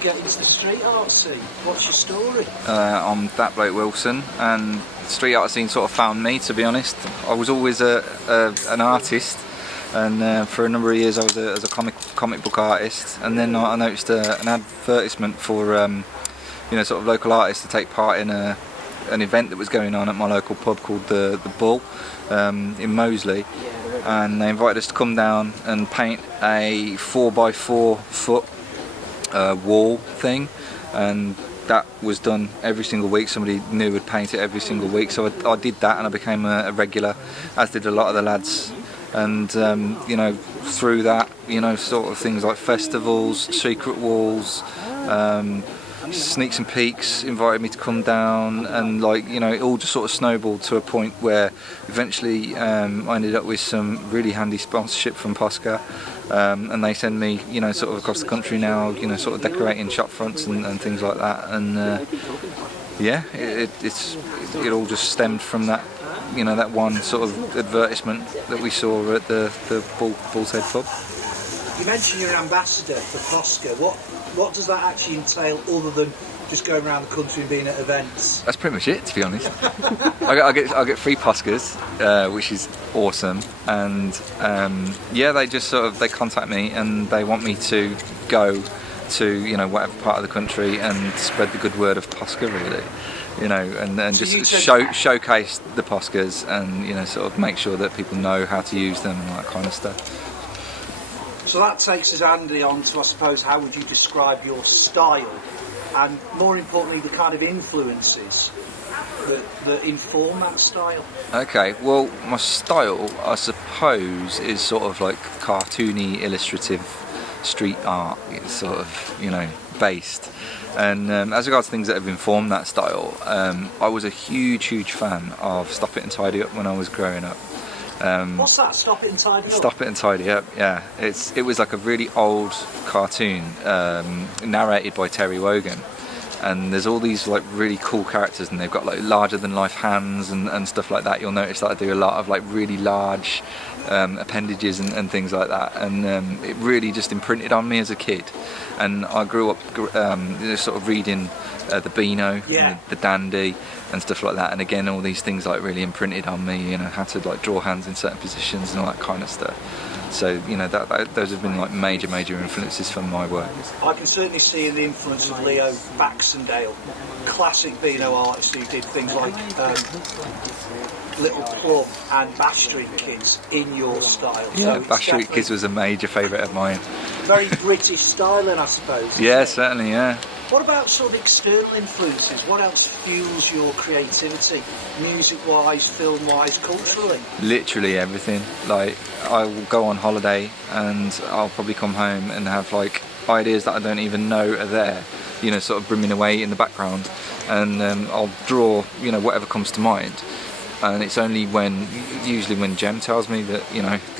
you get into the street art scene? What's your story? I'm ThatBlokeWilson, and the street art scene sort of found me, to be honest. I was always an artist, and for a number of years I was a comic book artist, and then I noticed an advertisement for sort of local artists to take part in an event that was going on at my local pub called the Bull in Moseley, and they invited us to come down and paint a 4x4 foot wall thing, and that was done every single week. Somebody new would paint it every single week, so I did that, and I became a regular, as did a lot of the lads. And through that, sort of things like festivals, secret walls, Sneaks and Peaks invited me to come down, and it all just sort of snowballed to a point where eventually I ended up with some really handy sponsorship from Posca, and they send me sort of across the country now, sort of decorating shop fronts and things like that, and it all just stemmed from that that one sort of advertisement that we saw at the Bull's Head pub. You mentioned you're an ambassador for Posca. What does that actually entail, other than just going around the country and being at events? That's pretty much it, to be honest. I get free Poscas, which is awesome, and they just they contact me and they want me to go to whatever part of the country and spread the good word of Posca, really. And So just showcase the Poscas, and sort of make sure that people know how to use them and that kind of stuff. So that takes us handy on to, I suppose, how would you describe your style, and more importantly, the kind of influences that inform that style? Okay, well, my style, I suppose, is sort of like cartoony, illustrative street art. It's sort of, based. And as regards to things that have informed that style, I was a huge fan of Stop It and Tidy Up when I was growing up. What's that? Stop It and Tidy Up? Stop It and Tidy Up, yeah. It was like a really old cartoon narrated by Terry Wogan, and there's all these really cool characters, and they've got larger than life hands and stuff like that. You'll notice that I do a lot of really large appendages and things like that, and it really just imprinted on me as a kid. And I grew up sort of reading the Beano, the Dandy and stuff like that, and again all these things really imprinted on me, how to draw hands in certain positions and all that kind of stuff. So those have been major influences for my work. I can certainly see the influence of Leo Baxendale, classic Beano artist who did things like Little Plum and Bash Street Kids in your style. Yeah, so Bash Street Kids was a major favourite of mine. Very British styling, I suppose. Yeah, certainly, yeah. What about sort of external influences? What else fuels your creativity, music-wise, film-wise, culturally? Literally everything. I will go on holiday and I'll probably come home and have ideas that I don't even know are there, sort of brimming away in the background, and I'll draw, whatever comes to mind. And it's only usually when Jem tells me that,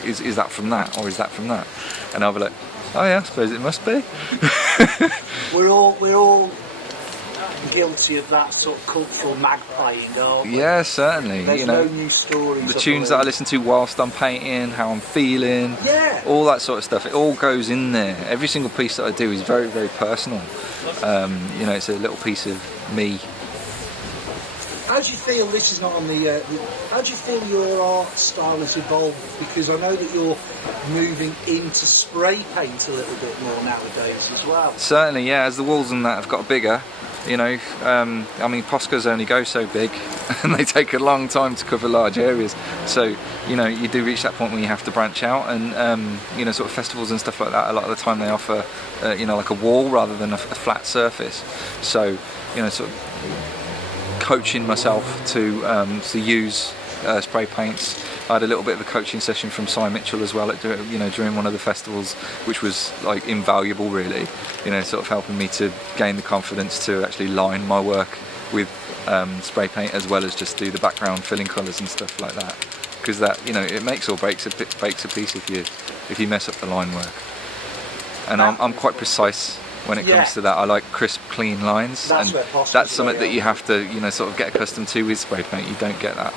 is that from that or is that from that? And I'll be like, oh yeah, I suppose it must be. We're all guilty of that sort of cultural magpieing, aren't we? Yeah, certainly. There's no new stories. The tunes that I listen to whilst I'm painting, how I'm feeling, all that sort of stuff, it all goes in there. Every single piece that I do is very, very personal. It's a little piece of me. How do you feel, this is not on the, how do you feel your art style has evolved? Because I know that you're moving into spray paint a little bit more nowadays as well. Certainly, yeah, as the walls and that have got bigger, Poscas only go so big and they take a long time to cover large areas. So, you do reach that point when you have to branch out, and, sort of festivals and stuff like that, a lot of the time they offer, like a wall rather than a flat surface. So, sort of coaching myself to use spray paints. I had a little bit of a coaching session from Cy Mitchell as well during one of the festivals, which was invaluable, really, sort of helping me to gain the confidence to actually line my work with spray paint, as well as just do the background filling colours and stuff like that, because that it makes or breaks a piece if you mess up the line work. And I'm quite precise when it comes to that. I like crisp, clean lines, that's and that's something that you have to sort of get accustomed to with spray paint. You don't get that.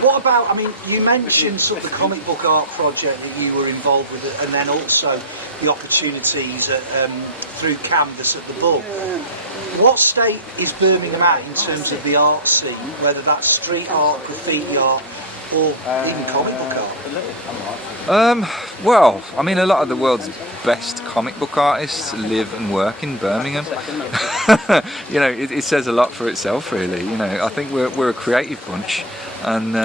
What about, I mean, you mentioned sort of the comic book art project that you were involved with, and then also the opportunities through Canvas at the Book. What state is Birmingham at in terms of the art scene, whether that's street art, graffiti art, or even comic book art? Well, I mean, a lot of the world's best comic book artists live and work in Birmingham. You know, it says a lot for itself, really. You know, I think we're a creative bunch, and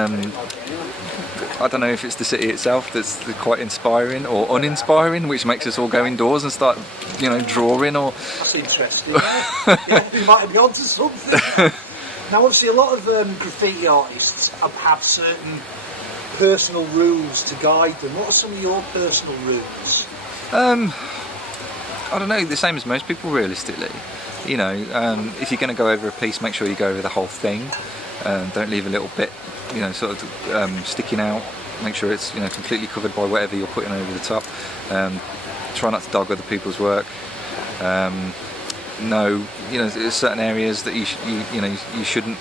I don't know if it's the city itself that's quite inspiring or uninspiring, which makes us all go indoors and start, you know, drawing or. That's interesting. Yeah, we might be onto something. Now, obviously, a lot of graffiti artists have certain personal rules to guide them. What are some of your personal rules? I don't know, the same as most people, realistically. You know, if you're going to go over a piece, make sure you go over the whole thing. Don't leave a little bit, you know, sort of sticking out. Make sure it's, you know, completely covered by whatever you're putting over the top. Try not to dog other people's work. No, you know, there's certain areas that you shouldn't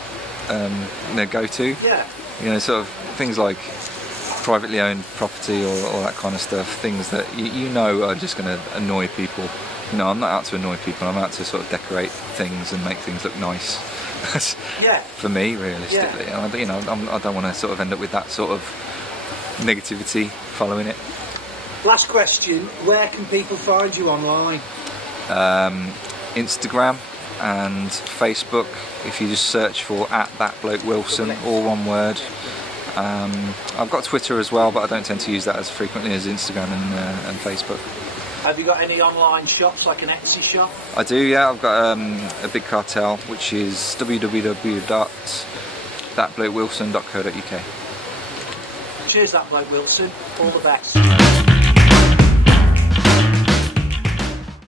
go to. Yeah. You know, sort of things like privately owned property or that kind of stuff. Things that you know are just going to annoy people. You know, I'm not out to annoy people. I'm out to sort of decorate things and make things look nice. Yeah. For me, realistically, Yeah. and you know, I don't want to sort of end up with that sort of negativity following it. Last question: where can people find you online? Instagram and Facebook. If you just search for @ThatBlokeWilson, all one word. I've got Twitter as well, but I don't tend to use that as frequently as Instagram and Facebook. Have you got any online shops, like an Etsy shop? I do, yeah. I've got a big cartel, which is www.thatblokewilson.co.uk. Cheers, That Bloke Wilson. All the best.